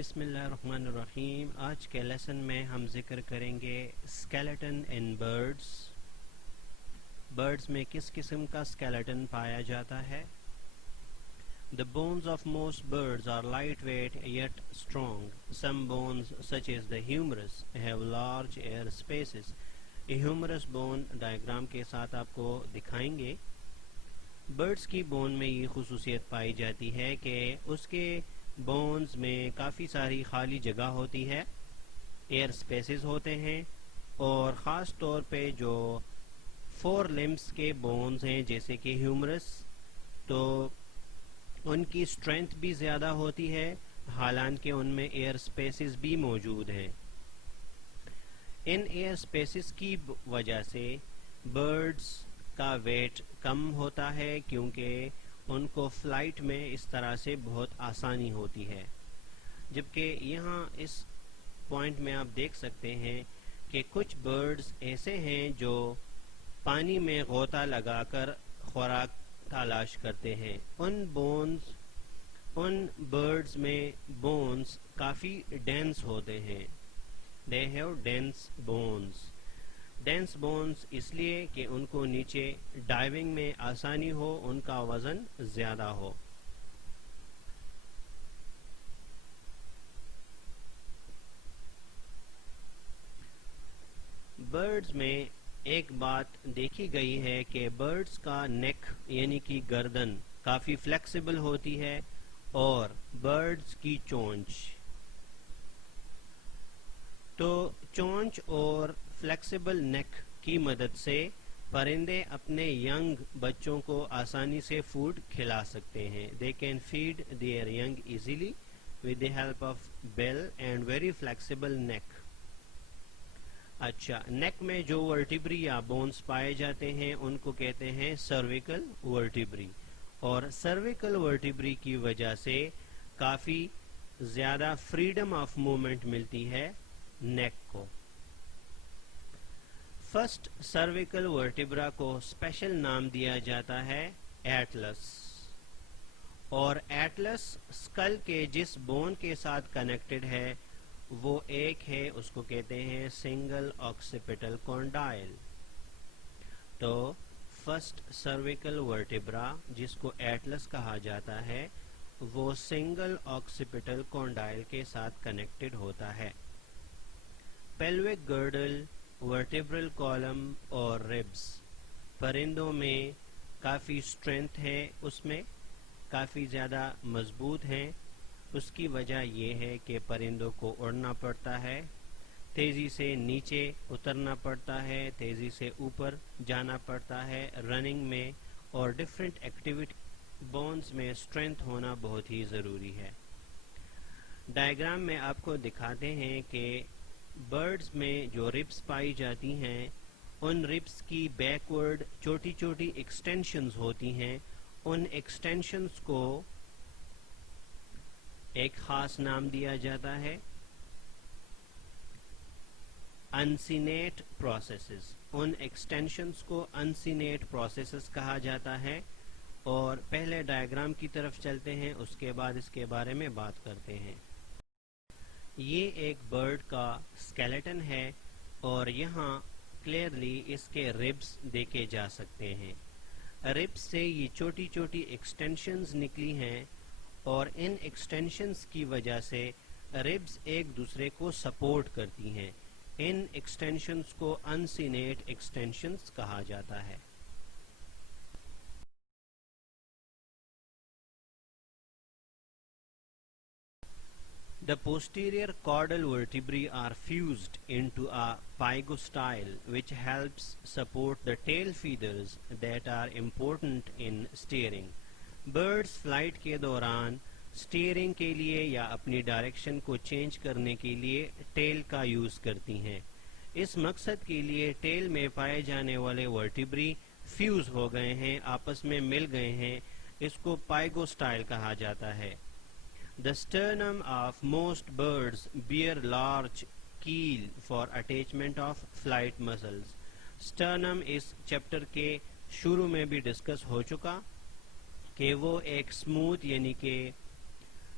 بسم اللہ الرحمن الرحیم. آج کے لیسن میں ہم ذکر کریں گے اسکیلیٹن ان برڈز. برڈز میں کس قسم کا اسکیلیٹن پایا جاتا ہے. The bones of most birds are lightweight yet strong. Some bones, such as the humerus, have large air spaces. یہ humerus bone ڈائیگرام کے ساتھ آپ کو دکھائیں گے. برڈز کی بون میں یہ خصوصیت پائی جاتی ہے کہ اس کے بونز میں کافی ساری خالی جگہ ہوتی ہے، ایئر سپیسز ہوتے ہیں، اور خاص طور پہ جو فور لمبس کے بونز ہیں جیسے کہ ہیومرس، تو ان کی اسٹرینتھ بھی زیادہ ہوتی ہے، حالانکہ ان میں ایئر سپیسز بھی موجود ہیں. ان ایئر سپیسز کی وجہ سے برڈز کا ویٹ کم ہوتا ہے کیونکہ ان کو فلائٹ میں اس طرح سے بہت آسانی ہوتی ہے. جبکہ یہاں اس پوائنٹ میں آپ دیکھ سکتے ہیں کہ کچھ برڈز ایسے ہیں جو پانی میں غوطہ لگا کر خوراک تلاش کرتے ہیں. ان برڈز میں بونز کافی ڈینس ہوتے ہیں. They have dense bones. Dense bones اس لیے کہ ان کو نیچے ڈائیونگ میں آسانی ہو، ان کا وزن زیادہ ہو. برڈز میں ایک بات دیکھی گئی ہے کہ برڈز کا نیک یعنی کہ گردن کافی فلیکسیبل ہوتی ہے، اور برڈز کی چونچ اور فلیکسیبل نیک کی مدد سے پرندے اپنے ینگ بچوں کو آسانی سے فوڈ کھلا سکتے ہیں. They can feed their young easily with the help of bill and very flexible neck. اچھا، نیک میں جو ورٹیبری یا بونز پائے جاتے ہیں ان کو کہتے ہیں سرویکل ورٹیبری، اور سرویکل ورٹیبری کی وجہ سے کافی زیادہ فریڈم آف موومنٹ ملتی ہے نیک کو. فرسٹ سرویکل ورٹیبرا کو اسپیشل نام دیا جاتا ہے ایٹلس، اور ایٹلس اسکل کے جس بون کے ساتھ کنیکٹڈ ہے وہ ایک ہے، اس کو کہتے ہیں سنگل آکسیپیٹل کونڈائل. تو فرسٹ سرویکل ورٹیبرا جس کو ایٹلس کہا جاتا ہے وہ سنگل آکسیپیٹل کونڈائل کے ساتھ کنیکٹڈ ہوتا ہے. پیلوک گرڈل، ورٹیبرل کالم اور ریبس پرندوں میں کافی اسٹرینتھ ہے، اس میں کافی زیادہ مضبوط ہیں. اس کی وجہ یہ ہے کہ پرندوں کو اڑنا پڑتا ہے، تیزی سے نیچے اترنا پڑتا ہے، تیزی سے اوپر جانا پڑتا ہے رننگ میں، اور ڈفرینٹ ایکٹیویٹی. بونز میں اسٹرینتھ ہونا بہت ہی ضروری ہے. ڈائیگرام میں آپ کو دکھاتے ہیں کہ برڈز میں جو ربس پائی جاتی ہیں ان ربس کی بیکورڈ چھوٹی چھوٹی ایکسٹینشنز ہوتی ہیں. ان ایکسٹینشنز کو ایک خاص نام دیا جاتا ہے انسینیٹ پروسیسز. ان ایکسٹینشنز کو انسینیٹ پروسیسز کہا جاتا ہے. اور پہلے ڈائیگرام کی طرف چلتے ہیں، اس کے بعد اس کے بارے میں بات کرتے ہیں. یہ ایک برڈ کا اسکیلیٹن ہے، اور یہاں کلیئرلی اس کے ربس دیکھے جا سکتے ہیں. ربس سے یہ چھوٹی چھوٹی ایکسٹینشنز نکلی ہیں، اور ان ایکسٹینشنز کی وجہ سے ربس ایک دوسرے کو سپورٹ کرتی ہیں. ان ایکسٹینشنز کو انسینیٹ ایکسٹینشنز کہا جاتا ہے. The posterior caudal vertebrae are fused into a pygostyle which helps support the tail feathers that are important in steering. Birds flight کے دوران اسٹیئرنگ کے لیے یا اپنی ڈائریکشن کو چینج کرنے کے لیے ٹیل کا یوز کرتی ہیں. اس مقصد کے لیے ٹیل میں پائے جانے والے ورٹیبری فیوز ہو گئے ہیں، آپس میں مل گئے ہیں. اس کو پائگوسٹائل کہا جاتا ہے. The sternum of most birds bear large keel for attachment of flight muscles. Sternum اس چیپٹر کے شروع میں بھی ڈسکس ہو چکا کہ وہ ایک اسموتھ یعنی کہ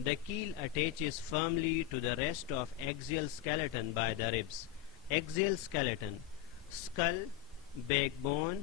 The keel attaches firmly to the rest of axial skeleton by the ribs. Axial skeleton, skull, backbone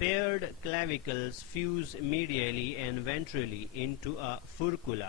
Paired clavicles fuse medially and ventrally into a furcula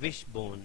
wishbone।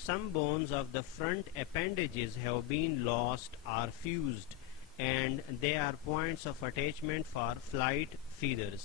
Some bones of the front appendages have been lost or fused and they are points of attachment for flight feeders.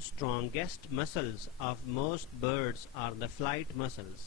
strongest muscles of most birds are the flight muscles.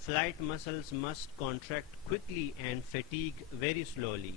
Flight muscles must contract quickly and fatigue very slowly.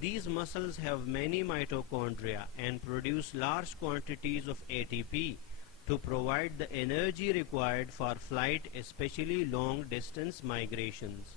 These muscles have many mitochondria and produce large quantities of ATP to provide the energy required for flight, especially long distance migrations.